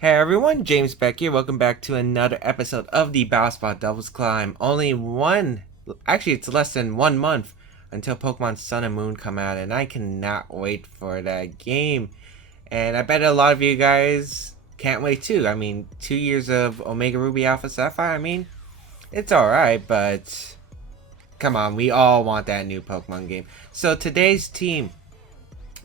Hey everyone, James Baek here. Welcome back to another episode of the Bowspot Doubles Climb. Actually it's less than 1 month until Pokemon Sun and Moon come out, and I cannot wait for that game. And I bet a lot of you guys can't wait too. I mean, 2 years of Omega Ruby Alpha Sapphire, it's alright, but come on, we all want that new Pokemon game. So today's team,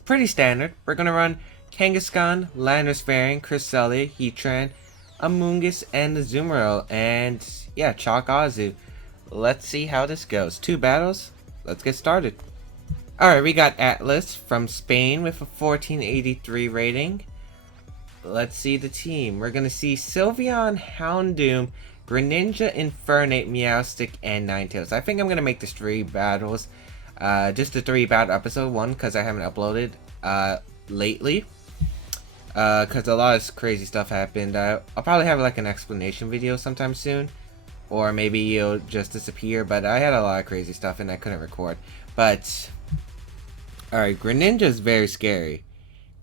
pretty standard. We're gonna run Kangaskhan, Landorus variant, Cresselia, Heatran, Amoonguss, and Azumarill, and yeah, Chalk Azu. Let's see how this goes. 2 battles. Let's get started. Alright, we got Atlas from Spain with a 1483 rating. Let's see the team. We're gonna see Sylveon, Houndoom, Greninja, Infernape, Meowstic, and Ninetales. I think I'm gonna make this 3 battles. Just a 3 battle episode. One, because I haven't uploaded lately. Because a lot of crazy stuff happened. I'll probably have like an explanation video sometime soon. Or maybe it'll just disappear. But I had a lot of crazy stuff and I couldn't record. But, alright, Greninja is very scary.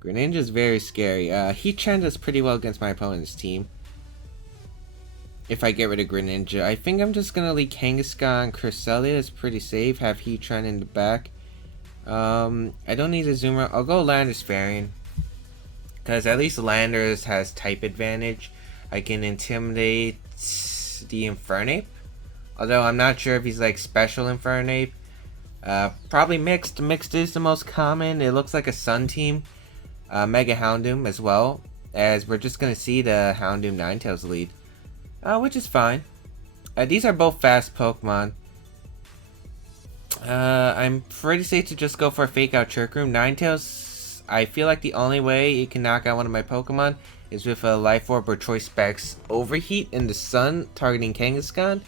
Heatran does pretty well against my opponent's team. If I get rid of Greninja, I think I'm just gonna leave Kangaskhan. Cresselia is pretty safe. Have Heatran in the back. I don't need a Zoomer. I'll go Landorus variant, because at least Landorus has type advantage. I can intimidate the Infernape. Although I'm not sure if he's like special Infernape. Probably mixed. Mixed is the most common. It looks like a Sun team. Mega Houndoom as well. As we're just going to see the Houndoom Ninetales lead. Which is fine. These are both fast Pokemon. I'm pretty safe to just go for a fake out Trick Room. Ninetales, I feel like the only way it can knock out one of my Pokemon is with a Life Orb or Choice Specs Overheat in the Sun targeting Kangaskhan.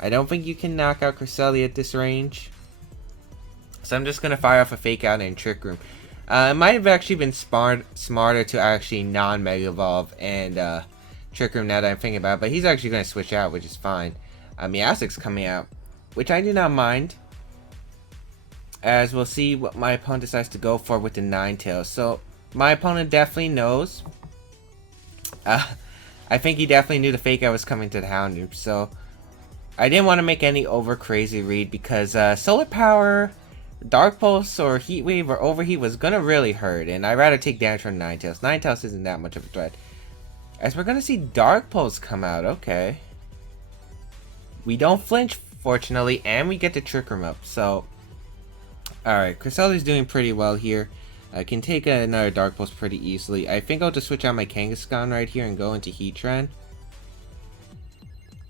I don't think you can knock out Cresselia at this range. So I'm just going to fire off a fake out and Trick Room. It might have actually been smarter to actually non-Mega Evolve and Trick Room now that I'm thinking about it. But he's actually going to switch out, which is fine. Meowstic's coming out, which I do not mind. As we'll see what my opponent decides to go for with the Ninetales. So my opponent definitely knows. I think he definitely knew the fake out was coming to the Houndoom. So I didn't want to make any over crazy read because Solar Power, Dark Pulse, or Heat Wave or Overheat was gonna really hurt, and I'd rather take damage from Ninetales. Ninetales isn't that much of a threat. As we're gonna see Dark Pulse come out. Okay. We don't flinch, fortunately, and we get the Trick Room up. So. Alright, Cresselia's doing pretty well here. I can take another Dark Pulse pretty easily. I think I'll just switch out my Kangaskhan right here and go into Heatran.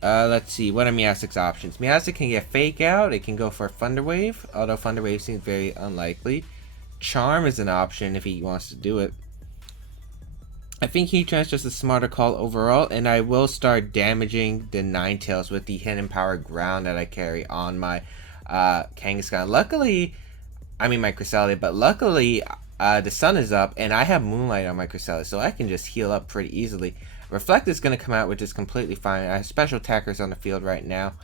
Let's see, what are Meowstic's options? Meowstic can get Fake Out, it can go for Thunder Wave, although Thunder Wave seems very unlikely. Charm is an option if he wants to do it. I think Heatran's just a smarter call overall, and I will start damaging the Ninetales with the Hidden Power Ground that I carry on my Kangaskhan. Luckily, my Cresselia, but luckily the sun is up and I have Moonlight on my Cresselia, so I can just heal up pretty easily. Reflect is going to come out, which is completely fine. I have special attackers on the field right now,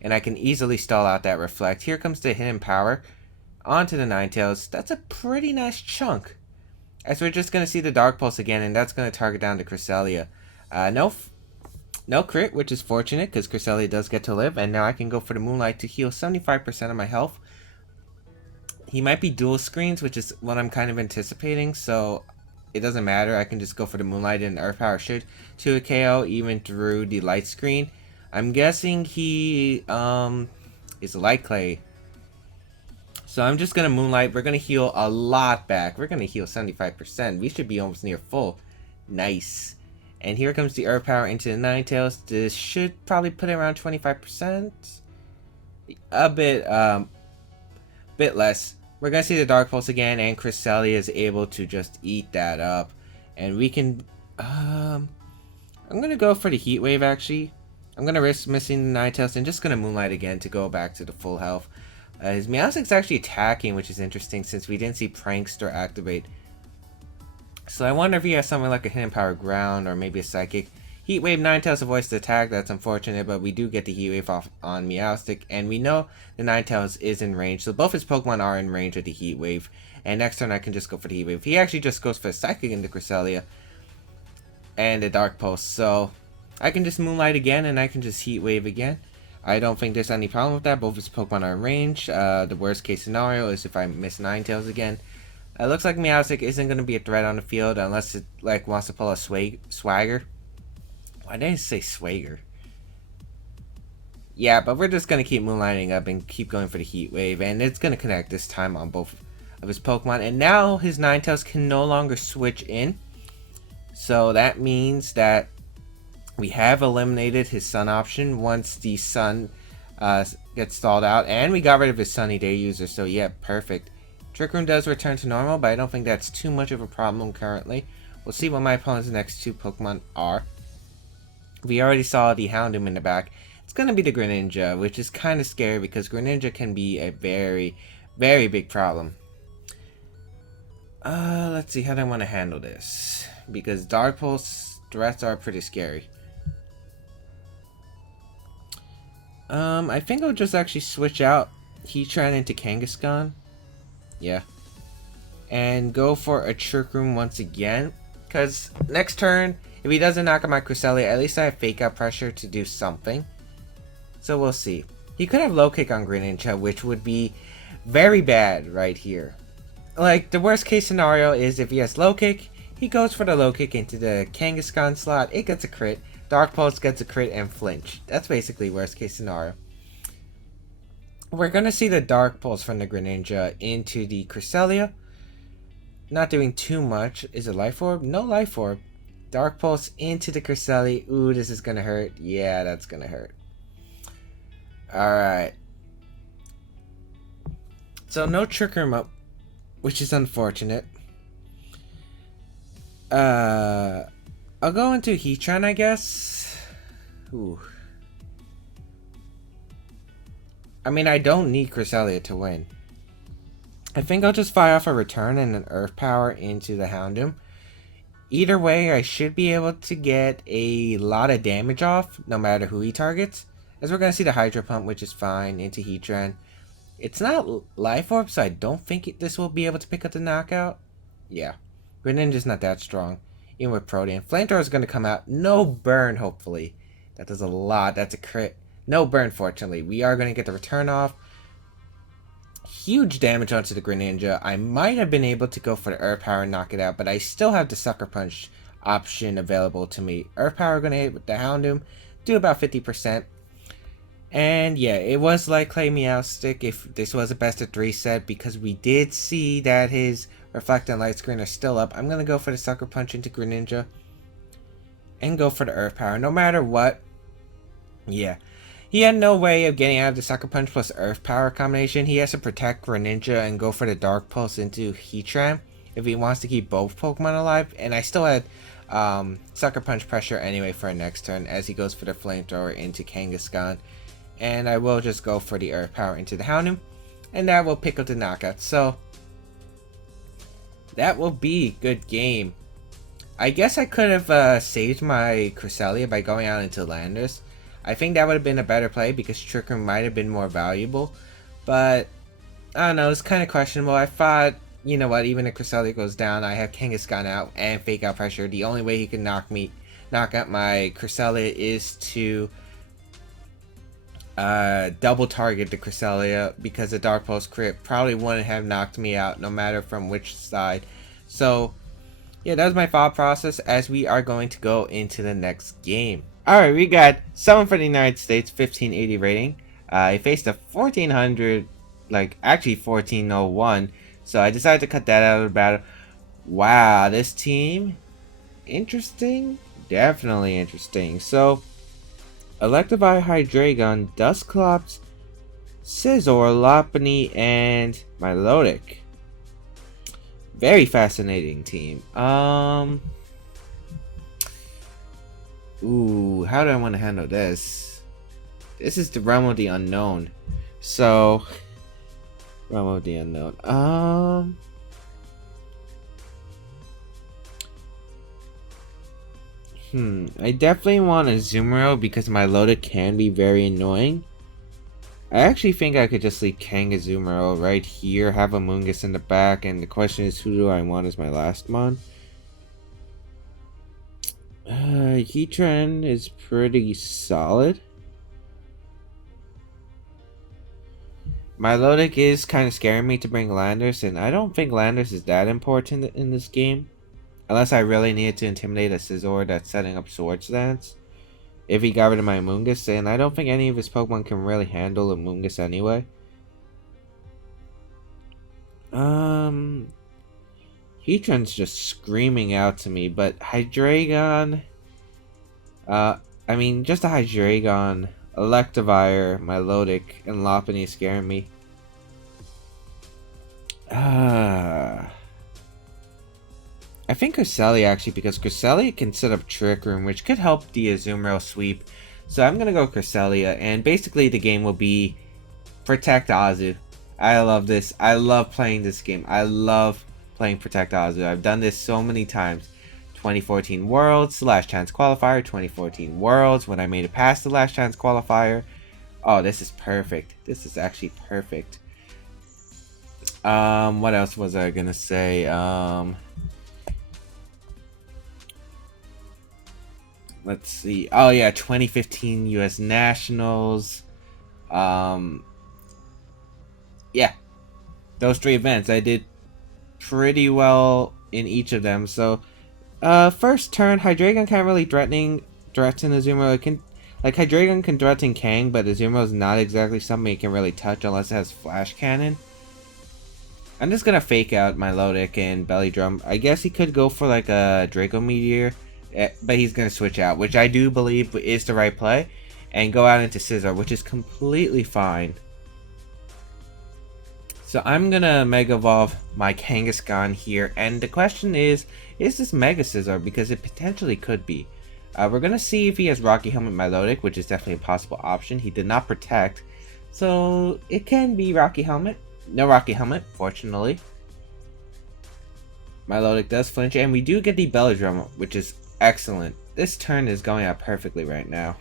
and I can easily stall out that Reflect. Here comes the Hidden Power onto the Ninetales. That's a pretty nice chunk. As we're just going to see the Dark Pulse again, and that's going to target down to Cresselia. No crit, which is fortunate because Cresselia does get to live, and now I can go for the Moonlight to heal 75% of my health. He might be dual screens, which is what I'm kind of anticipating, so it doesn't matter. I can just go for the Moonlight, and Earth Power should to a KO even through the Light Screen. I'm guessing he is Light Clay. So I'm just going to Moonlight. We're going to heal a lot back. We're going to heal 75%. We should be almost near full. Nice. And here comes the Earth Power into the Ninetales. This should probably put it around 25%. A bit less. We're going to see the Dark Pulse again, and Cresselia is able to just eat that up. And we can... I'm going to go for the Heat Wave, actually. I'm going to risk missing the Ninetales and just going to Moonlight again to go back to the full health. His Meowstic's actually attacking, which is interesting since we didn't see Prankster activate. So I wonder if he has something like a Hidden Power Ground or maybe a Psychic. Heat Wave, Ninetales avoids the attack. That's unfortunate, but we do get the Heat Wave off on Meowstic, and we know the Ninetales is in range, so both his Pokemon are in range of the Heat Wave. And next turn I can just go for the Heat Wave. He actually just goes for a Psychic into Cresselia. and the Dark Pulse. So I can just Moonlight again, and I can just Heat Wave again. I don't think there's any problem with that. Both his Pokemon are in range. The worst case scenario is if I miss Ninetales again. It looks like Meowstic isn't going to be a threat on the field unless it like wants to pull a Swagger. Why did I say Swagger? Yeah, but we're just going to keep Moonlighting up and keep going for the Heat Wave. And it's going to connect this time on both of his Pokemon. And now his Ninetales can no longer switch in. So that means that we have eliminated his Sun option once the Sun gets stalled out. And we got rid of his Sunny Day user. So yeah, perfect. Trick Room does return to normal, but I don't think that's too much of a problem currently. We'll see what my opponent's next two Pokemon are. We already saw the Houndoom in the back. It's going to be the Greninja, which is kind of scary because Greninja can be a very, very big problem. Let's see how do I want to handle this. Because Dark Pulse threats are pretty scary. I think I'll just actually switch out Heatran into Kangaskhan. Yeah. And go for a Trick Room once again. Because next turn, if he doesn't knock out my Cresselia, at least I have Fake Out Pressure to do something. So we'll see. He could have Low Kick on Greninja, which would be very bad right here. Like, the worst case scenario is if he has Low Kick, he goes for the Low Kick into the Kangaskhan slot. It gets a crit. Dark Pulse gets a crit and flinch. That's basically worst case scenario. We're going to see the Dark Pulse from the Greninja into the Cresselia. Not doing too much. Is it Life Orb? No Life Orb. Dark Pulse into the Cresselia. Ooh, this is going to hurt. Yeah, that's going to hurt. Alright. So no Trick Room up, which is unfortunate. I'll go into Heatran, I guess. Ooh. I mean, I don't need Cresselia to win. I think I'll just fire off a Return and an Earth Power into the Houndoom. Either way, I should be able to get a lot of damage off, no matter who he targets. As we're going to see the Hydro Pump, which is fine, into Heatran. It's not Life Orb, so I don't think this will be able to pick up the knockout. Yeah. Greninja's not that strong. Even with Protean. Flamethrower is going to come out. No burn, hopefully. That does a lot. That's a crit. No burn, fortunately. We are going to get the return off. Huge damage onto the Greninja. I might have been able to go for the Earth Power and knock it out, but I still have the Sucker Punch option available to me. Earth Power going to hit with the Houndoom. Do about 50%. And yeah, it was like Clay Meowstic if this was a best of 3 set, because we did see that his Reflect and Light Screen are still up. I'm going to go for the Sucker Punch into Greninja. And go for the Earth Power. No matter what. Yeah. He had no way of getting out of the Sucker Punch plus Earth Power combination. He has to protect Greninja and go for the Dark Pulse into Heatran if he wants to keep both Pokemon alive. And I still had Sucker Punch pressure anyway for next turn as he goes for the Flamethrower into Kangaskhan. And I will just go for the Earth Power into the Houndoom. And that will pick up the knockout. So that will be a good game. I guess I could have saved my Cresselia by going out into Landers. I think that would have been a better play because Trick Room might have been more valuable. But, I don't know, it's kind of questionable. I thought, you know what, even if Cresselia goes down, I have Kangaskhan out and Fake Out Pressure. The only way he can knock out my Cresselia is to double target the Cresselia, because the Dark Pulse crit probably wouldn't have knocked me out no matter from which side. So, yeah, that was my thought process as we are going to go into the next game. Alright, we got someone for the United States, 1580 rating. He faced a 1400, actually 1401. So I decided to cut that out of the battle. Wow, this team, interesting. Definitely interesting. So, Electivire, Hydreigon, Dusclops, Scizor, Lopunny, and Milotic. Very fascinating team. Ooh, how do I want to handle this? This is the realm of the unknown. So, realm of the unknown. I definitely want a Azumarill because my Milotic can be very annoying. I actually think I could just leave Kangazumarill right here, have a Mungus in the back, and the question is, who do I want as my last mon? Heatran is pretty solid. Milotic is kind of scaring me to bring Landers, and I don't think Landers is that important in this game. Unless I really needed to intimidate a Scizor that's setting up Swords Dance. If he got rid of my Amoonguss, and I don't think any of his Pokemon can really handle Amoonguss anyway. Heatran's just screaming out to me, but Hydreigon... I mean, just a Hydreigon, Electivire, Milotic, and Lopunny scaring me. I think Cresselia actually, because Cresselia can set up Trick Room, which could help the Azumarill sweep. So I'm gonna go Cresselia, and basically the game will be Protect Azu. I love this. I love playing this game. I love playing Protect Azu. I've done this so many times. 2014 Worlds, Last Chance Qualifier, 2014 Worlds, when I made it past the Last Chance Qualifier. Oh, this is perfect. This is actually perfect. What else was I gonna say? Let's see. Oh yeah, 2015 US Nationals. Yeah. Those 3 events. I did pretty well in each of them, so first turn, Hydreigon can't really threaten Azumarill. It can, like, Hydreigon can threaten Kang, but Azumarill is not exactly something it can really touch unless it has Flash Cannon. I'm just gonna fake out Milotic and Belly Drum. I guess he could go for like a Draco Meteor, but he's gonna switch out, which I do believe is the right play, and go out into Scizor, which is completely fine. So I'm gonna Mega Evolve my Kangaskhan here, and the question is this Mega Scizor? Because it potentially could be. We're gonna see if he has Rocky Helmet Milotic, which is definitely a possible option. He did not protect, so it can be Rocky Helmet. No Rocky Helmet, fortunately. Milotic does flinch, and we do get the Belly Drum, which is excellent. This turn is going out perfectly right now.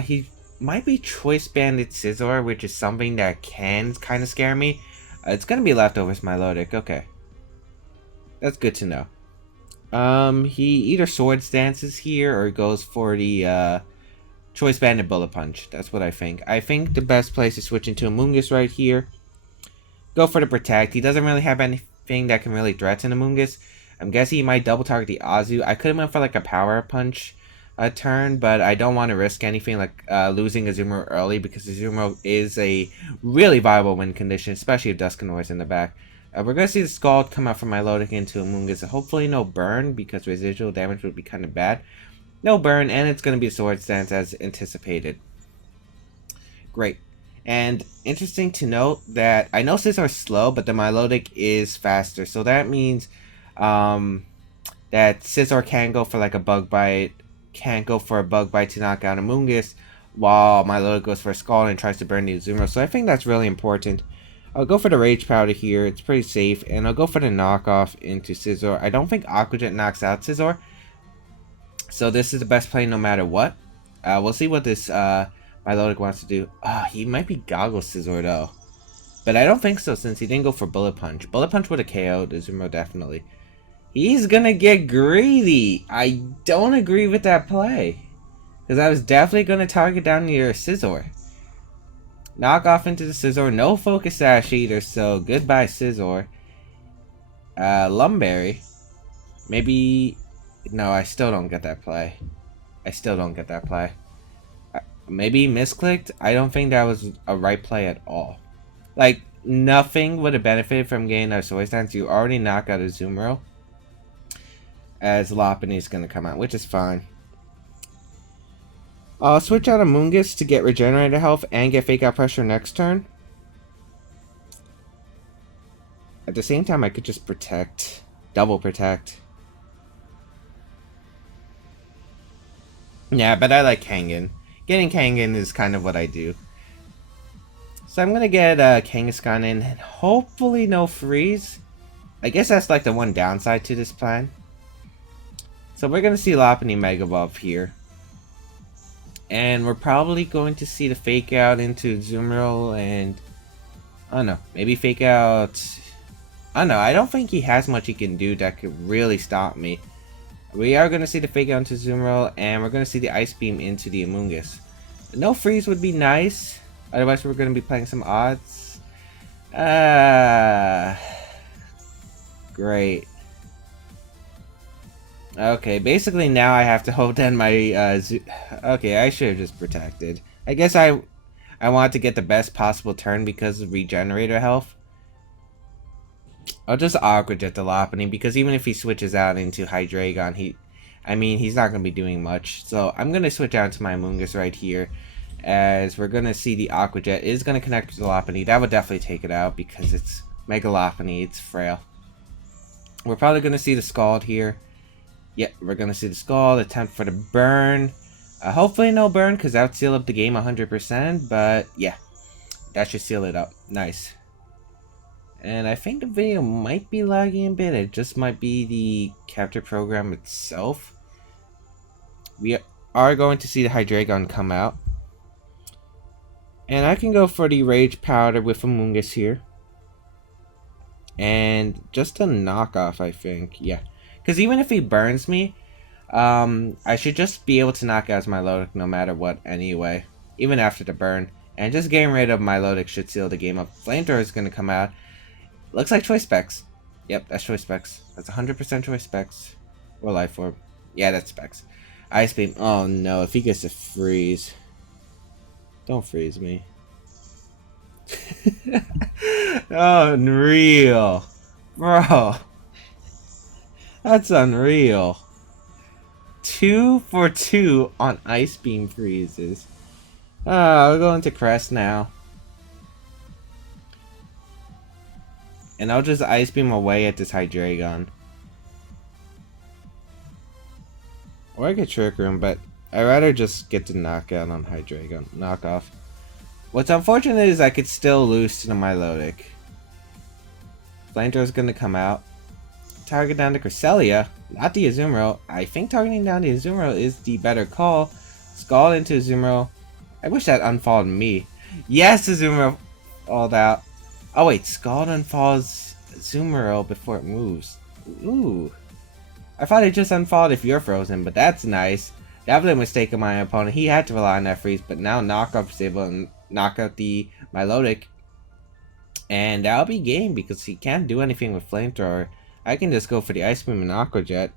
He might be Choice Banded Scizor, which is something that can kind of scare me. It's gonna be Leftovers Milotic. Okay, that's good to know. He either Swords Dances here or goes for the Choice Banded Bullet Punch. That's what I think. I think the best place is switch into Amoonguss right here. Go for the Protect. He doesn't really have anything that can really threaten Amoonguss. I'm guessing he might double target the Azu. I could have went for like a Power Punch turn, but I don't want to risk anything like losing Azumarill early, because Azumarill is a really viable win condition, especially if Dusknoir's in the back. We're going to see the Scald come out from Milotic into Amoonguss. Hopefully no burn, because residual damage would be kind of bad. No burn, and it's going to be a Swords Dance as anticipated. Great. And interesting to note that I know Scizor is slow, but the Milotic is faster. So that means that Scizor can go for like a Bug Bite, can't go for a Bug Bite to knock out Amoonguss, while Milotic goes for a Scald and tries to burn the Azumarill. So I think that's really important. I'll go for the Rage Powder here. It's pretty safe. And I'll go for the knockoff into Scizor. I don't think Aqua Jet knocks out Scizor, so this is the best play no matter what. We'll see what this Milotic wants to do. He might be Goggle Scizor though. But I don't think so, since he didn't go for Bullet Punch. Bullet Punch would have KO'd Azumarill definitely. He's gonna get greedy. I don't agree with that play, because I was definitely gonna target down your Scizor. Knock off into the Scizor. No Focus Sash either, so goodbye Scizor. Lumberry. Maybe... No, I still don't get that play. I still don't get that play. Maybe misclicked? I don't think that was a right play at all. Like, nothing would have benefited from getting a Swords Dance. You already knock out a Azumarill, as Lopunny is going to come out, which is fine. I'll switch out Amoonguss to get Regenerated Health and get Fake Out Pressure next turn. At the same time, I could just Protect. Double Protect. Yeah, but I like Kangen. Getting Kangen is kind of what I do. So I'm going to get Kangaskhan in, and hopefully no freeze. I guess that's like the one downside to this plan. So we're going to see Lopunny Mega Evolve here. And we're probably going to see the Fake Out into Azumarill and... I don't know, maybe Fake Out... I don't know. I don't think he has much he can do that could really stop me. We are going to see the Fake Out into Zumro, and we're going to see the Ice Beam into the Amoonguss. No freeze would be nice. Otherwise, we're going to be playing some odds. Great. Okay, basically now I have to hold down my okay, I should have just protected. I guess I want to get the best possible turn because of regenerator health. I'll just Aqua Jet the Lopunny because even if he switches out into Hydreigon, he's not going to be doing much. So I'm going to switch out to my Amoonguss right here, as we're going to see the Aqua Jet is going to connect with the Lopunny. That would definitely take it out because it's Mega Lopunny, it's frail. We're probably going to see the Scald here. Yep, we're going to see the Scald, attempt for the burn. Hopefully no burn because that would seal up the game 100%, but yeah, that should seal it up. Nice. And I think the video might be lagging a bit. It just might be the capture program itself. We are going to see the Hydreigon come out. And I can go for the Rage Powder with Amoonguss here. And just a knockoff, I think. Yeah. Because even if he burns me, I should just be able to knock out my Milotic no matter what anyway. Even after the burn. And just getting rid of my Milotic should seal the game up. Flamethrower is going to come out. Looks like Choice Specs. Yep, that's Choice Specs. That's 100% Choice Specs. Or Life Orb. Yeah, that's Specs. Ice Beam. Oh no, if he gets to freeze. Don't freeze me. Oh, unreal. Bro. That's unreal. 2 for 2 on Ice Beam freezes. Oh, we're going to Crest now. And I'll just Ice Beam away at this Hydreigon. Or I could Trick Room, but I'd rather just get the knockout on Hydreigon. Knockoff. What's unfortunate is I could still lose to the Milotic. Flamethrower's gonna come out. Target down to Cresselia, not the Azumarill. I think targeting down the Azumarill is the better call. Scald into Azumarill. I wish that unfollowed me. Yes, Azumarill falled out. Oh wait, Scald unfollows Azumarill before it moves. Ooh. I thought it just unfollowed if you're frozen, but that's nice. Definitely a mistake of my opponent. He had to rely on that freeze, but now Knockoff is able to knock out the Milotic. And that'll be game because he can't do anything with Flamethrower. I can just go for the Ice Beam and Aqua Jet.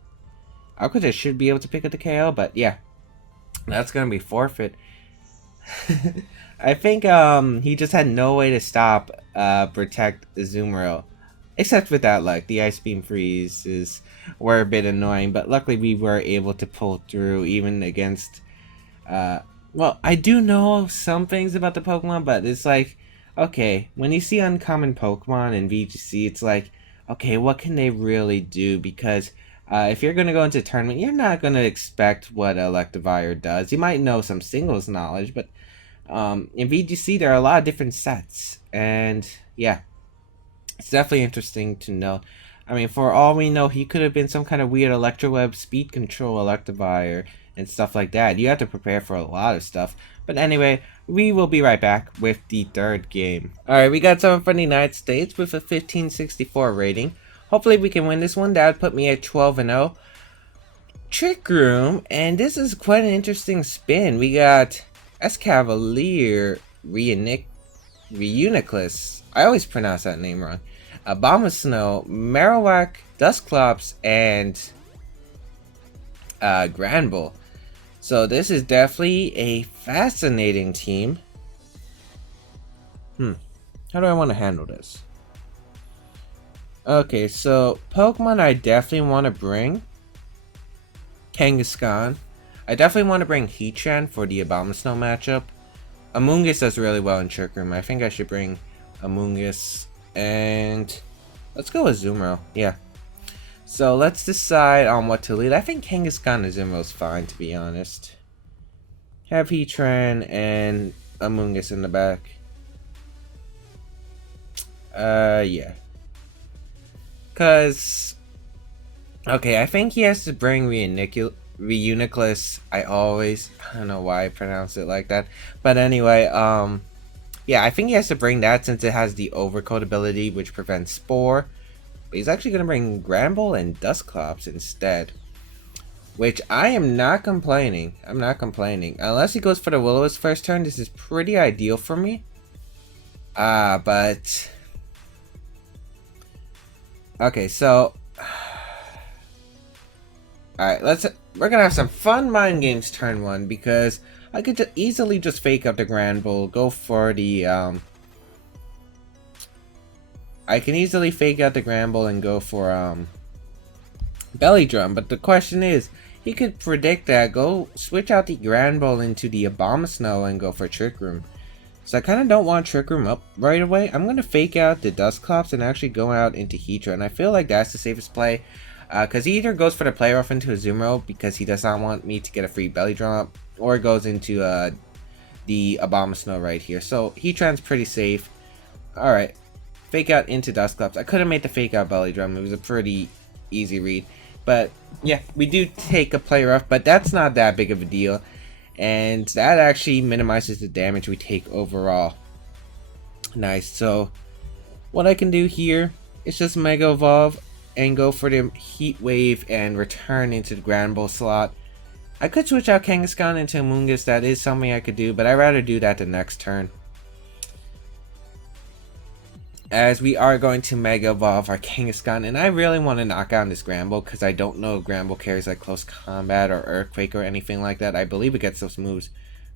Aqua Jet should be able to pick up the KO, but yeah. That's gonna be forfeit. I think he just had no way to stop protect Azumarill. Except with that luck. The Ice Beam freezes were a bit annoying, but luckily we were able to pull through even against well, I do know some things about the Pokemon, but it's like, okay, when you see uncommon Pokemon in VGC, it's like, okay, what can they really do? Because if you're going to go into a tournament, you're not going to expect what Electivire does. You might know some singles knowledge, but in VGC, there are a lot of different sets. And yeah, it's definitely interesting to know. I mean, for all we know, he could have been some kind of weird Electroweb speed control Electivire and stuff like that. You have to prepare for a lot of stuff. But anyway, we will be right back with the third game. Alright, we got someone from the United States with a 1564 rating. Hopefully we can win this one. That would put me at 12-0. Trick Room, and this is quite an interesting spin. We got Escavalier, Reuniclus. I always pronounce that name wrong. Abomasnow, Marowak, Dusclops, and Granbull. So this is definitely a fascinating team. How do I want to handle this? Okay, so Pokemon I definitely want to bring Kangaskhan. I definitely want to bring Heatran for the Abomasnow matchup. Amoonguss does really well in Trick Room. I think I should bring Amoonguss. And let's go with Azumarill. Yeah. So let's decide on what to lead. I think Kangaskhan and Azumarill fine, to be honest. Have Heatran and Amoonguss in the back. Yeah. Cause, okay, I think he has to bring Reuniclus. I don't know why I pronounce it like that. But anyway, yeah, I think he has to bring that since it has the Overcoat ability, which prevents Spore. But he's actually going to bring Gramble and Dusclops instead. Which I am not complaining. I'm not complaining. Unless he goes for the Will-O-Wisp first turn, this is pretty ideal for me. But... Okay, so... Alright, we're gonna have some fun mind games turn 1, because I could easily just fake up the Granbull, go for the, I can easily fake out the Granbull and go for, Belly Drum, but the question is, he could predict that, go switch out the Granbull into the Abomasnow and go for Trick Room. So I kind of don't want Trick Room up right away. I'm going to fake out the Dusclops and actually go out into Heatran, and I feel like that's the safest play. Because he either goes for the play rough into Azumarill because he does not want me to get a free Belly Drum up, or goes into the Abomasnow right here. So Heatran's pretty safe. Alright, fake out into Dusclops. I could have made the fake out Belly Drum. It was a pretty easy read. But yeah, we do take a play rough, but that's not that big of a deal. And that actually minimizes the damage we take overall. Nice. So what I can do here is just Mega Evolve and go for the Heat Wave and return into the Granbull slot. I could switch out Kangaskhan into Amoonguss. That is something I could do, but I'd rather do that the next turn, as we are going to Mega Evolve our Kangaskhan, and I really want to knock out this Granbull because I don't know if Granbull carries like Close Combat or Earthquake or anything like that. I believe it gets those moves.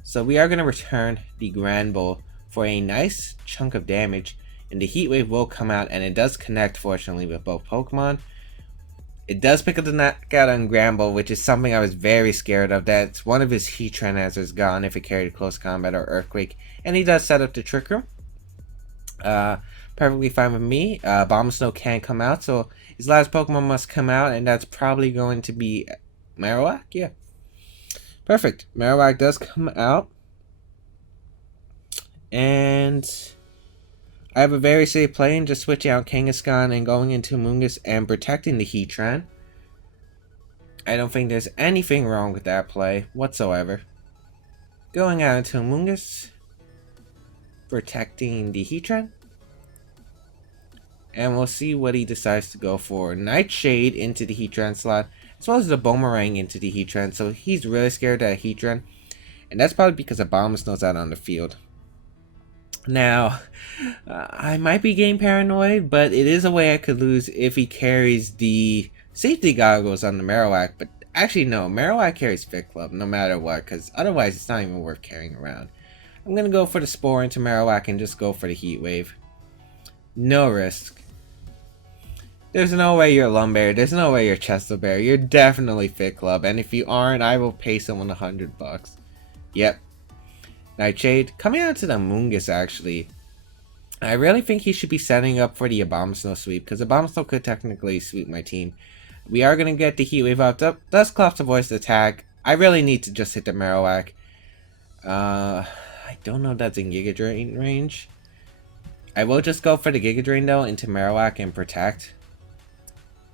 So we are going to return the Granbull for a nice chunk of damage, and the Heat Wave will come out, and it does connect fortunately with both Pokemon. It does pick up the knockout on Granbull, which is something I was very scared of. That's one of his Heatran answers gone if it carried Close Combat or Earthquake, and he does set up the Trick Room. Perfectly fine with me. Abomasnow can't come out, so his last Pokemon must come out, and that's probably going to be Marowak. Yeah, perfect. Marowak does come out, and I have a very safe play in just switching out Kangaskhan and going into Amoonguss and protecting the Heatran. I don't think there's anything wrong with that play whatsoever. Going out into Amoonguss, protecting the Heatran. And we'll see what he decides to go for. Nightshade into the Heatran slot, as well as the Boomerang into the Heatran. So he's really scared of Heatran. And that's probably because Abomasnow's out on the field. Now, I might be getting paranoid, but it is a way I could lose if he carries the safety goggles on the Marowak. But actually, no, Marowak carries Fit Club no matter what, because otherwise it's not even worth carrying around. I'm going to go for the Spore into Marowak and just go for the Heat Wave. No risk. There's no way you're Lumberry. There's no way you're Chesterberry. You're definitely Fit Club. And if you aren't, I will pay someone $100. Yep. Nightshade. Coming out to the Amoonguss, actually. I really think he should be setting up for the Abomasnow sweep, because Abomasnow could technically sweep my team. We are going to get the Heat Wave out. Dusclops avoids the attack. I really need to just hit the Marowak. I don't know if that's in Giga Drain range. I will just go for the Giga Drain though into Marowak and protect.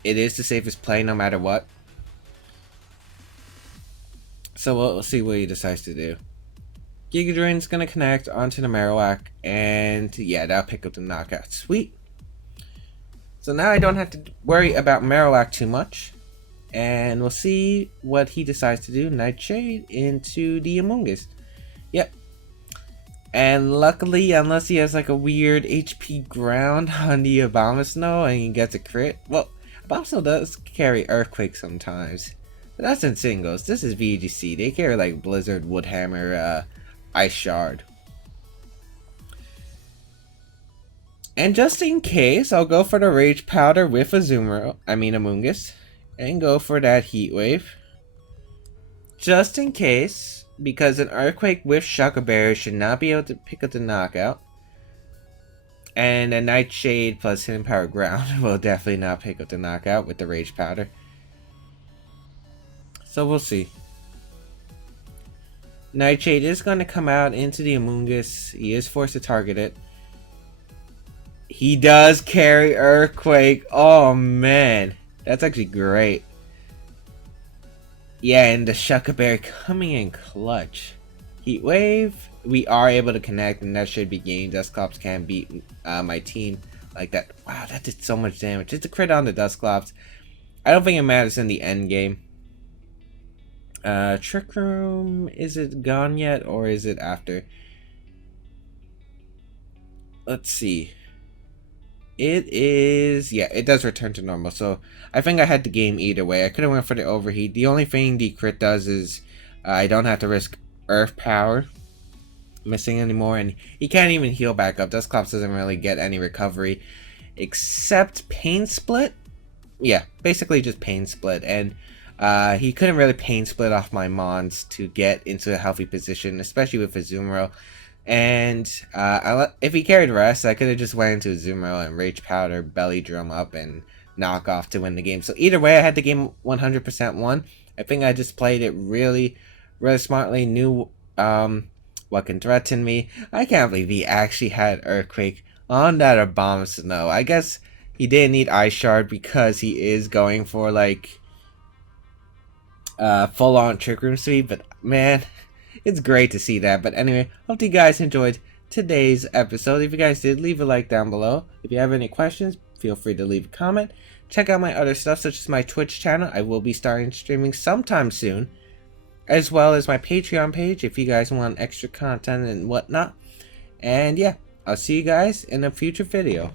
It is the safest play no matter what. So we'll see what he decides to do. Giga Drain's gonna connect onto the Marowak, and yeah, that'll pick up the knockout. Sweet. So now I don't have to worry about Marowak too much. And we'll see what he decides to do. Nightshade into the Amoonguss. Yep. And luckily, unless he has like a weird HP ground on the Abomasnow and he gets a crit. Well, Abomasnow does carry Earthquake sometimes. But that's in singles. This is VGC. They carry like Blizzard, Woodhammer, Ice Shard. And just in case, I'll go for the Rage Powder with Amoonguss. And go for that Heat Wave. Just in case, because an Earthquake with Shuckle Berry should not be able to pick up the knockout. And a Nightshade plus Hidden Power Ground will definitely not pick up the knockout with the Rage Powder. So we'll see. Nightshade is going to come out into the Amoonguss. He is forced to target it. He does carry Earthquake. Oh man. That's actually great. Yeah, and the Shuckle Berry coming in clutch. Heat Wave. We are able to connect, and that should be game. Dusclops can beat my team like that. Wow, that did so much damage. It's a crit on the Dusclops. I don't think it matters in the end game. Trick Room, is it gone yet, or is it after? Let's see. It is, yeah, it does return to normal, so I think I had the game either way. I could have went for the overheat. The only thing the crit does is I don't have to risk Earth Power missing anymore, and he can't even heal back up. Dusclops doesn't really get any recovery, except Pain Split. Yeah, basically just Pain Split, and he couldn't really Pain Split off my Mons to get into a healthy position, especially with Azumarill. And if he carried Rest, I could have just went into Azumarill and Rage Powder, Belly Drum up, and knock off to win the game. So either way, I had the game 100% won. I think I just played it really, really smartly, knew what can threaten me. I can't believe he actually had Earthquake on that Abomasnow. I guess he didn't need Ice Shard because he is going for like full-on Trick Room Sweep, but man, it's great to see that. But anyway, hope you guys enjoyed today's episode. If you guys did, leave a like down below. If you have any questions, feel free to leave a comment. Check out my other stuff, such as my Twitch channel. I will be starting streaming sometime soon, as well as my Patreon page if you guys want extra content and whatnot. And yeah, I'll see you guys in a future video.